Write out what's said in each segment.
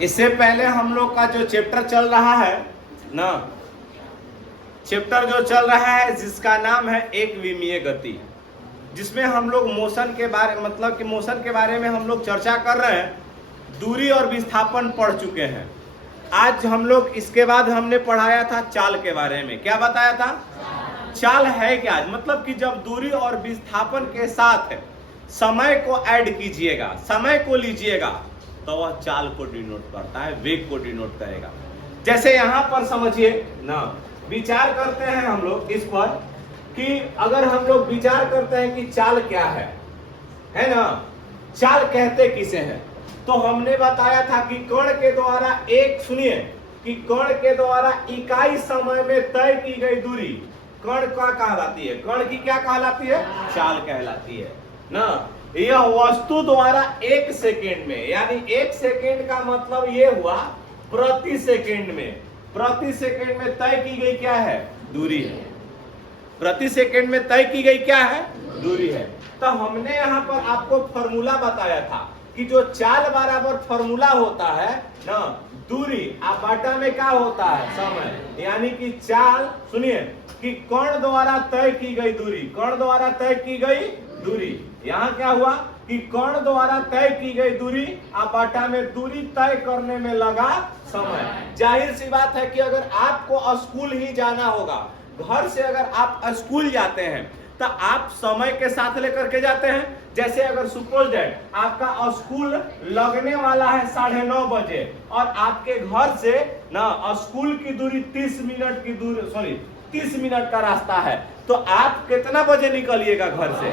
इससे पहले हम लोग का जो चैप्टर चल रहा है ना, चैप्टर जो चल रहा है जिसका नाम है एक विमीय गति, जिसमें हम लोग मोशन के बारे मतलब कि मोशन के बारे में हम लोग चर्चा कर रहे हैं। दूरी और विस्थापन पढ़ चुके हैं। आज हम लोग इसके बाद हमने पढ़ाया था चाल के बारे में। क्या बताया था? चाल है क्या? मतलब कि जब दूरी और विस्थापन के साथ समय को ऐड कीजिएगा, समय को लीजिएगा, तो वह चाल को डिनोट करता है, वेग को डिनोट करेगा। जैसे यहां पर समझिए ना, विचार करते हैं हम लोग इस पर कि अगर हम लोग विचार करते हैं कि चाल क्या है ना, चाल कहते किसे हैं, तो हमने बताया था कि कण के द्वारा एक, सुनिए, कि कण के द्वारा इकाई समय में तय की गई दूरी कण क्या कहलाती है? कण की क्या कहलाती है? चाल कहलाती है ना। यह वस्तु द्वारा एक सेकेंड में, यानी एक सेकेंड का मतलब ये हुआ प्रति सेकेंड में, प्रति सेकेंड में तय की गई क्या है? दूरी है। प्रति सेकेंड में तय की गई क्या है? दूरी है। तो हमने यहाँ पर आपको फॉर्मूला बताया था कि जो चाल बराबर फॉर्मूला होता है ना, दूरी बाटा में क्या होता है? समय। यानी कि चाल, सुनिए, कि कण द्वारा तय की गई दूरी, कण द्वारा तय की गई दूरी, यहाँ क्या हुआ कि कण द्वारा तय की गई दूरी बाटा में दूरी तय करने में लगा समय। जाहिर सी बात है कि अगर आपको स्कूल ही जाना होगा, घर से अगर आप स्कूल जाते हैं तो आप समय के साथ लेकर के जाते हैं। जैसे अगर सपोज दैट आपका स्कूल लगने वाला है 9:30 बजे और आपके घर से ना स्कूल की दूरी 30 मिनट की दूरी, 30 मिनट का रास्ता है, तो आप कितना बजे निकलिएगा घर से?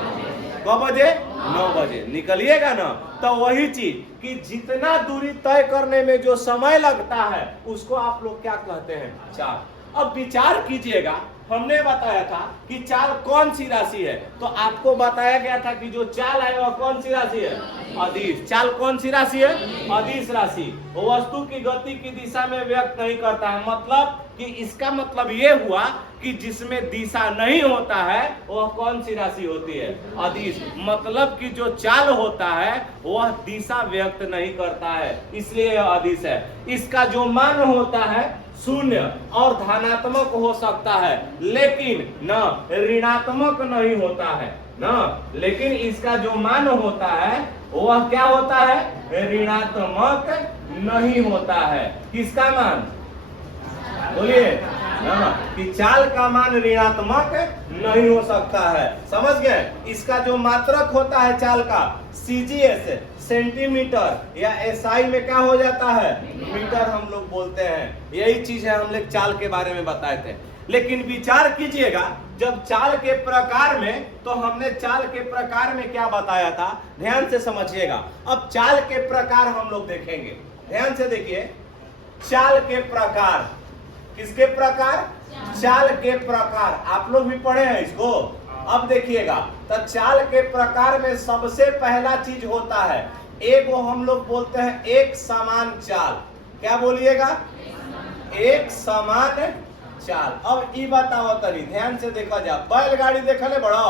कब बजे? 9 बजे निकलिएगा ना। तो वही चीज कि जितना दूरी तय करने में जो समय लगता है उसको आप लोग क्या कहते हैं? चाल। अब विचार कीजिएगा, हमने बताया था कि चाल कौन सी राशि है, तो आपको बताया गया था कि जो चाल है वह कौन सी राशि है? अदिश। चाल कौन सी राशि है? अदिश राशि। वस्तु की गति की दिशा में व्यक्त नहीं करता है, मतलब कि इसका मतलब ये हुआ कि जिसमें दिशा नहीं होता है वह कौन सी राशि होती है? अदिश। मतलब कि जो चाल होता है वह दिशा व्यक्त नहीं करता है, इसलिए यह अदिश है। इसका जो मान होता है शून्य और धनात्मक हो सकता है, लेकिन न ऋणात्मक नहीं होता है ना। लेकिन इसका जो मान होता है वह क्या होता है? ऋणात्मक नहीं होता है। किसका मान? बोलिए ना, कि चाल का मान ऋणात्मक नहीं हो सकता है। समझ गए? इसका जो मात्रक होता है चाल का, सीजीएस, सेंटीमीटर, या एसआई में क्या हो जाता है? मीटर हम लोग बोलते हैं। यही चीज है हम लोग चाल के बारे में बताए थे। लेकिन विचार कीजिएगा, जब चाल के प्रकार में, तो हमने चाल के प्रकार में क्या बताया था, ध्यान से समझिएगा। अब चाल के प्रकार हम लोग देखेंगे, ध्यान से देखिए। चाल के प्रकार, किसके प्रकार? चाल के प्रकार। आप लोग भी पढ़े हैं इसको। अब देखिएगा, तो चाल के प्रकार में सबसे पहला चीज होता है, एक वो हम लोग बोलते हैं एक समान चाल। क्या बोलिएगा? एक समान चाल। अब ये बताओ तरी, ध्यान से देखा जाए, बैलगाड़ी देखले बड़ा,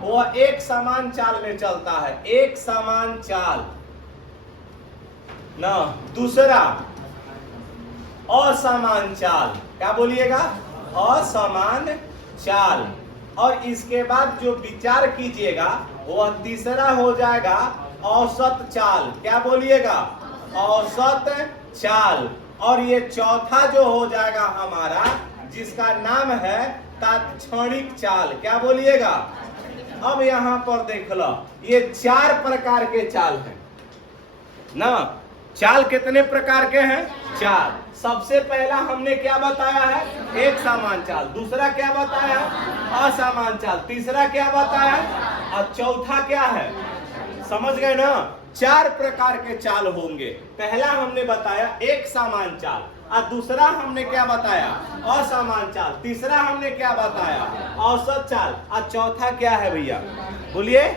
वो एक समान चाल में चलता है, एक समान चाल ना। दूसरा असमान चाल। क्या बोलिएगा? असमान चाल। और इसके बाद जो विचार कीजिएगा वह तीसरा हो जाएगा औसत चाल। क्या बोलिएगा? औसत चाल। और ये चौथा जो हो जाएगा हमारा, जिसका नाम है तात्क्षणिक चाल। क्या बोलिएगा? अब यहां पर देख लो, ये 4 प्रकार के चाल हैं ना। चाल कितने प्रकार के हैं? 4। सबसे पहला हमने क्या बताया है? एक समान चाल। दूसरा क्या बताया? असमान चाल। तीसरा क्या बताया? और चौथा क्या है? समझ गए ना? 4 प्रकार के चाल होंगे। पहला हमने बताया एक समान चाल, और दूसरा हमने क्या बताया? असमान चाल। तीसरा हमने क्या बताया? औसत चाल। और चौथा क्या है भैया? बोलिए,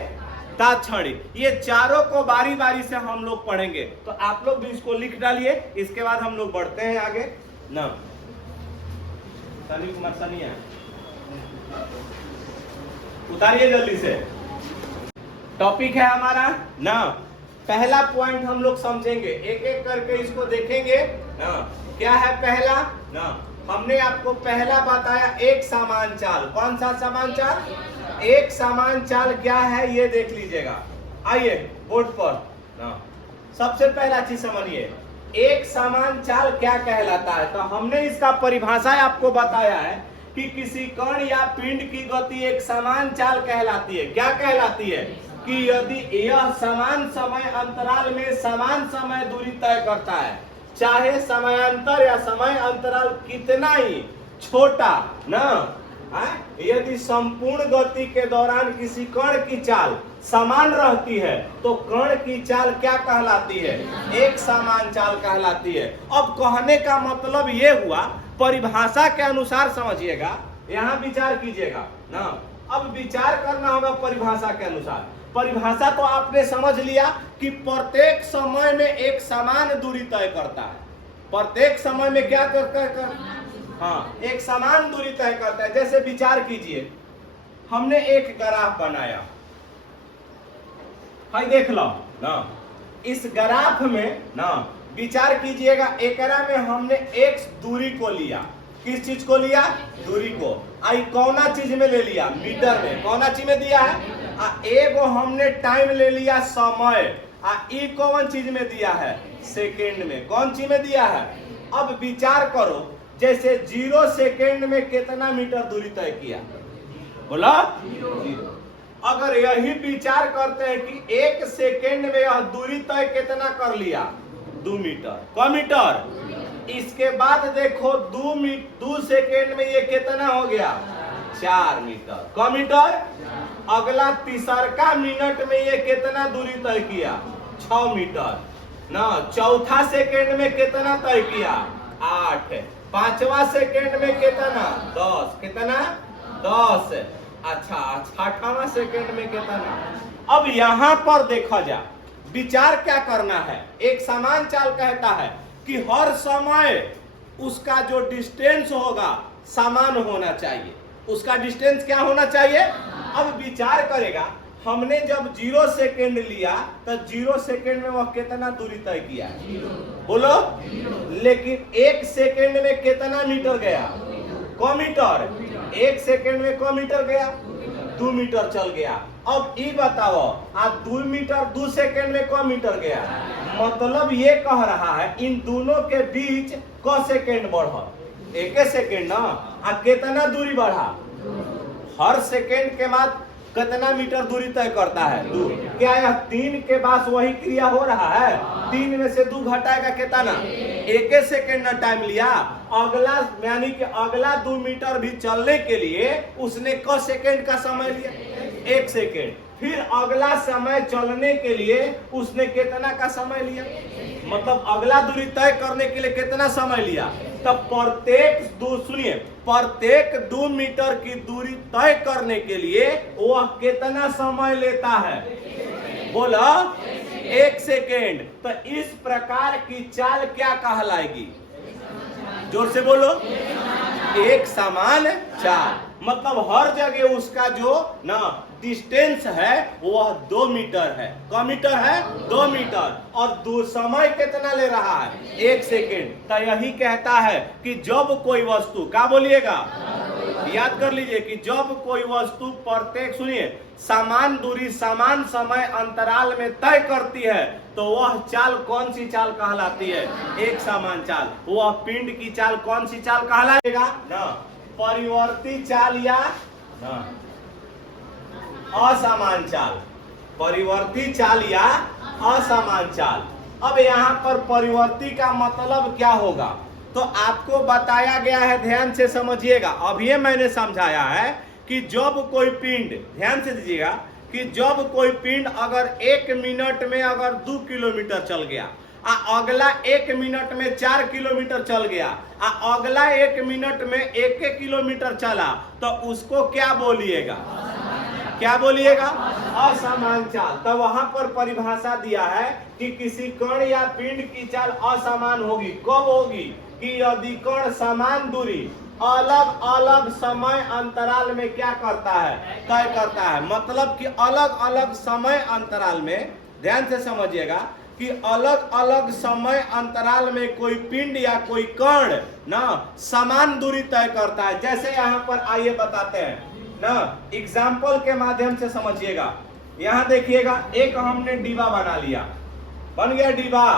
तात्क्षणिक। ये चारों को बारी बारी से हम लोग पढ़ेंगे, तो आप लोग भी इसको लिख डालिए। इसके बाद हम लोग बढ़ते हैं आगे ना। सनी कुमार सनिया उतारिए जल्दी से। टॉपिक है हमारा ना पहला पॉइंट हम लोग समझेंगे, एक एक करके इसको देखेंगे ना। क्या है पहला ना, हमने आपको पहला बताया एक समान चाल। कौन सा समान चाल? एक समान चाल क्या है ये देख लीजिएगा। आइए बोर्ड पर ना, सबसे पहला चीज समझिए, एक समान चाल क्या कहलाता है। तो हमने इसका परिभाषा आपको बताया है कि किसी कण या पिंड की गति एक समान चाल कहलाती है। क्या कहलाती है? कि यदि यह समान समय अंतराल में समान समय दूरी तय करता है, चाहे समयांतर या समय अंतराल कितना ही छोटा ना, यदि संपूर्ण गति के दौरान किसी कण की चाल समान रहती है तो कण की चाल क्या कहलाती है? एक समान चाल कहलाती है। अब कहने का मतलब ये हुआ, परिभाषा के अनुसार समझिएगा, यहाँ विचार कीजिएगा ना। अब विचार करना होगा परिभाषा के अनुसार। परिभाषा तो आपने समझ लिया कि प्रत्येक समय में एक समान दूरी तय करता है। प्रत्येक समय में क्या करता है? हाँ, एक समान दूरी तय करता है। जैसे विचार कीजिए, हमने एक ग्राफ बनाया, भाई देख लो ना। इस ग्राफ में ना विचार कीजिएगा, एकरा में हमने एक्स दूरी को लिया। किस चीज को लिया? दूरी को। आई कौना चीज में ले लिया? मीटर में। कौना चीज में दिया है? एगो हमने टाइम ले लिया समय। ई कौन चीज में दिया है? सेकेंड में। कौन चीज में दिया है? अब विचार करो, जैसे 0 सेकेंड में कितना मीटर दूरी तय किया? बोला 0। अगर यही विचार करते हैं कि 1 सेकेंड में यह दूरी तय कितना कर लिया? 2 मीटर। क मीटर? इसके बाद देखो 2 सेकेंड में ये कितना हो गया? 4 मीटर। क मीटर? अगला तीसरका मिनट में ये कितना दूरी तय किया? 6 मीटर ना। चौथा सेकेंड में कितना तय किया? 8। पांचवा सेकेंड में कितना? 10। कितना? 10। अच्छा, छठवां सेकेंड में कितना? अब यहां पर देखा जा, विचार क्या करना है। एक समान चाल कहता है कि हर समय उसका जो डिस्टेंस होगा समान होना चाहिए। उसका डिस्टेंस क्या होना चाहिए? अब विचार करेगा, हमने जब 0 सेकेंड लिया तो 0 सेकेंड में वह कितना दूरी तय किया? बोलो। लेकिन 1 सेकेंड में कितना मीटर गया? क मीटर? 1 सेकेंड में क मीटर गया? 2 मीटर चल गया। अब ये बताओ, आप 2 मीटर 2 सेकेंड में क मीटर गया? मतलब ये कह रहा है इन दोनों के बीच क सेकेंड बढ़ा? 1 सेकेंड ना। कितना दूरी बढ़ा? हर सेकेंड के बाद कितना मीटर दूरी तय करता है? 2। क्या यह 3 के बाद वही क्रिया हो रहा है? 3 में से 2 घटाएगा कितना? 1 सेकेंड ना टाइम लिया। अगला यानी कि अगला 2 मीटर भी चलने के लिए उसने क सेकेंड का समय लिया? 1 सेकेंड। फिर अगला समय चलने के लिए उसने कितना का समय लिया? मतलब अगला दूरी तय करने के लिए कितना समय लिया? तब प्रत्येक 2 मीटर की दूरी तय करने के लिए वह कितना समय लेता है? बोला 1 सेकेंड। तो इस प्रकार की चाल क्या कहलाएगी? जोर से बोलो। एक समान चाल। मतलब हर जगह उसका जो ना डिस्टेंस है वह 2 मीटर है। क मीटर है? 2 मीटर। और समय कितना ले रहा है? 1 सेकेंड। तो यही कहता है कि जब कोई वस्तु, क्या बोलिएगा? याद कर लीजिए कि जब कोई वस्तु प्रत्येक, सुनिए, समान दूरी समान समय अंतराल में तय करती है तो वह चाल कौन सी चाल कहलाती है? एक समान चाल। वह पिंड की चाल कौन सी चाल कहलाएगा? ना परिवर्ती चाल या ना असमान चाल। परिवर्ती चाल या असमान चाल। अब यहाँ पर परिवर्ती का मतलब क्या होगा तो आपको बताया गया है, ध्यान से समझिएगा। अभी मैंने समझाया है कि जब कोई पिंड, ध्यान से दीजिएगा, कि जब कोई पिंड अगर 1 मिनट में अगर 2 किलोमीटर चल गया, अगला 1 मिनट में 4 किलोमीटर चल गया, अगला 1 मिनट में 1 किलोमीटर चला, तो उसको क्या बोलिएगा? क्या बोलिएगा? असमान चाल। तो वहां पर परिभाषा दिया है कि किसी कण या पिंड की चाल असमान होगी। कब होगी? कि यदि कण समान दूरी अलग अलग समय अंतराल में क्या करता है? तय करता है। मतलब कि अलग अलग समय अंतराल में ध्यान से समझिएगा कि अलग अलग समय अंतराल में कोई पिंड या कोई कण ना समान दूरी तय करता है। जैसे यहाँ पर आइए बताते हैं ना, एग्जाम्पल के माध्यम से समझिएगा। यहाँ देखिएगा, एक हमने डिब्बा बना लिया, बन गया डिब्बा।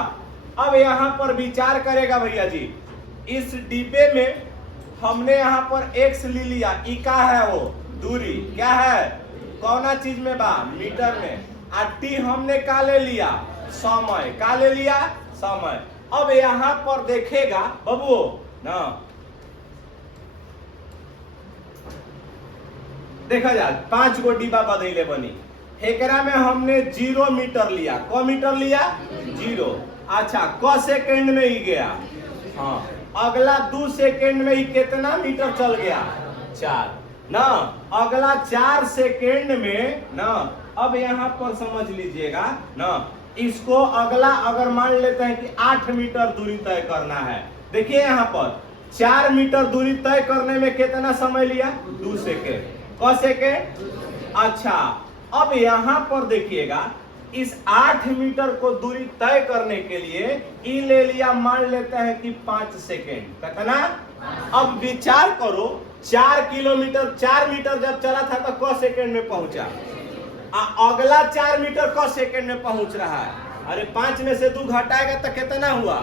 अब यहाँ पर विचार करेगा भैया जी, इस डिब्बे में हमने यहाँ पर x ले लिया, ई का है वो दूरी, क्या है, कौना चीज में बा, मीटर में। और t हमने का ले लिया, समय, का ले लिया, समय। अब यहाँ पर देखेगा बबू ना, देखा जाए 5 गो डिब्बा बदले बनी, एकरा में हमने 0 मीटर लिया। क मीटर लिया, 0। अच्छा, क सेकेंड में ही गया, हाँ। अगला 2 सेकेंड में ही कितना मीटर चल गया, 4 ना। अगला 4 सेकेंड में ना, अब यहाँ पर समझ लीजिएगा ना, इसको अगला अगर मान लेते हैं कि 8 मीटर दूरी तय करना है। देखिए यहाँ पर 4 मीटर दूरी तय करने में कितना समय लिया, 2 सेकेंड। क सेकेंड। अच्छा, अब यहाँ पर देखिएगा, इस 8 मीटर को दूरी तय करने के लिए ई ले लिया, मान लेते हैं कि 5 सेकेंड। कितना? अब विचार करो, 4 किलोमीटर 4 मीटर जब चला था तो क सेकेंड में पहुंचा, अगला 4 मीटर क सेकेंड में पहुंच रहा है। अरे 5 में से 2 घटाएगा तो कितना हुआ?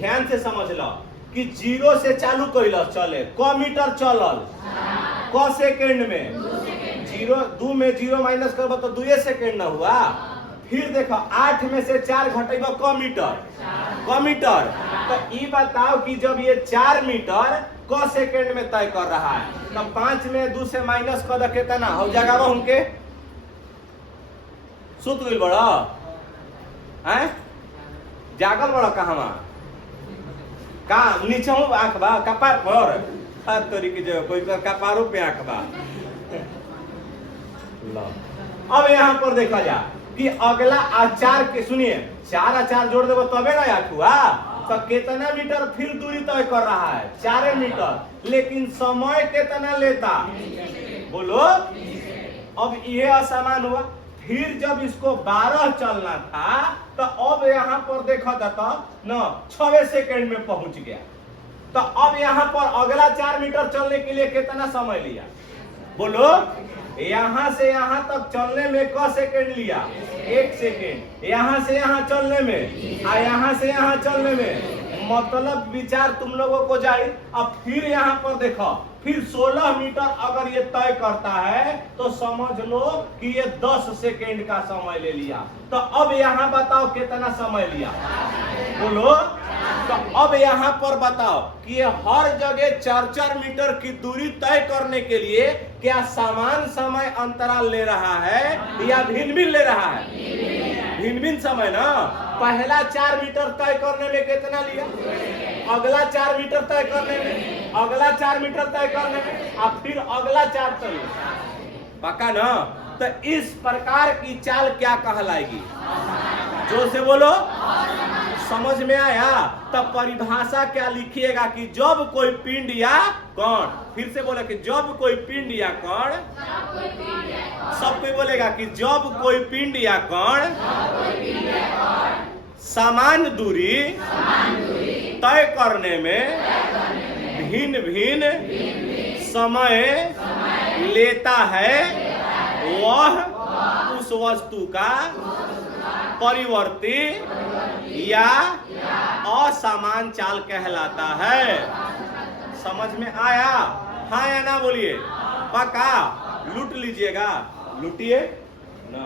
ध्यान से समझ लो कि 0 से चालू कैलस चले, क मीटर चलल, क सेकेंड में, 2 में 0 माइनस करब तो 2 सेकेंड ना हुआ। फिर देखो 8 में से 4 घटेगा, क मीटर। तो ये बताओ कि जब ये 4 मीटर क सेकेंड में तय कर रहा है, तो 5 में 2 से माइनस कर कितना हो जाएगा? उनके सुत गई बड़ा है, जागल बड़ा कहवा का नीचे आंख बा, कपार पर तोरी की जगह कोई कपारों पे आंख बा। अब यहाँ पर देखा जा कि अगला आचार के, सुनिए, 4 और 4 जोड़ देव तबे ना आंख हुआ, तो कितना मीटर फिर दूरी तय कर रहा है? 4 मीटर। लेकिन समय कितना लेता, बोलो? अब ये असमान हुआ। फिर जब इसको 12 चलना था तो अब यहाँ पर देखा जाता ना 6 सेकेंड में पहुंच गया। तो अब यहाँ पर अगला 4 मीटर चलने के लिए कितना समय लिया, बोलो? यहाँ से यहाँ तक चलने में क सेकेंड लिया? 1 सेकेंड। यहाँ से यहाँ चलने में और यहाँ से यहाँ चलने में, मतलब विचार तुम लोगों को जाए। अब फिर यहाँ पर देखो, फिर 16 मीटर अगर ये तय करता है तो समझ लो कि ये 10 सेकेंड का समय ले लिया। तो अब यहाँ बताओ कितना समय लिया, बोलो? तो अब यहाँ पर बताओ कि ये हर जगह 4-4 मीटर की दूरी तय करने के लिए क्या समान समय अंतराल ले रहा है या भिन्न भिन्न ले रहा है? भिन्न भिन्न समय ना। पहला 4 मीटर तय करने में कितना लिया, अगला 4 मीटर तय करने में, अगला 4 मीटर तय करने में, और फिर अगला 4 चलिए, पक्का ना? तो इस प्रकार की चाल क्या कहलाएगी? जोर से बोलो, समझ में आया? तब परिभाषा क्या लिखिएगा कि जब कोई पिंड या कण, फिर से बोले कि जब कोई पिंड या कण, सब कोई बोलेगा कि जब कोई पिंड या कण समान दूरी तय करने में भिन्न भिन्न समय लेता है, वह उस वस्तु का परिवर्ती या असमान चाल कहलाता है। समझ में आया? हाँ या ना बोलिए? पक्का? लूट लीजिएगा, लूटिए ना।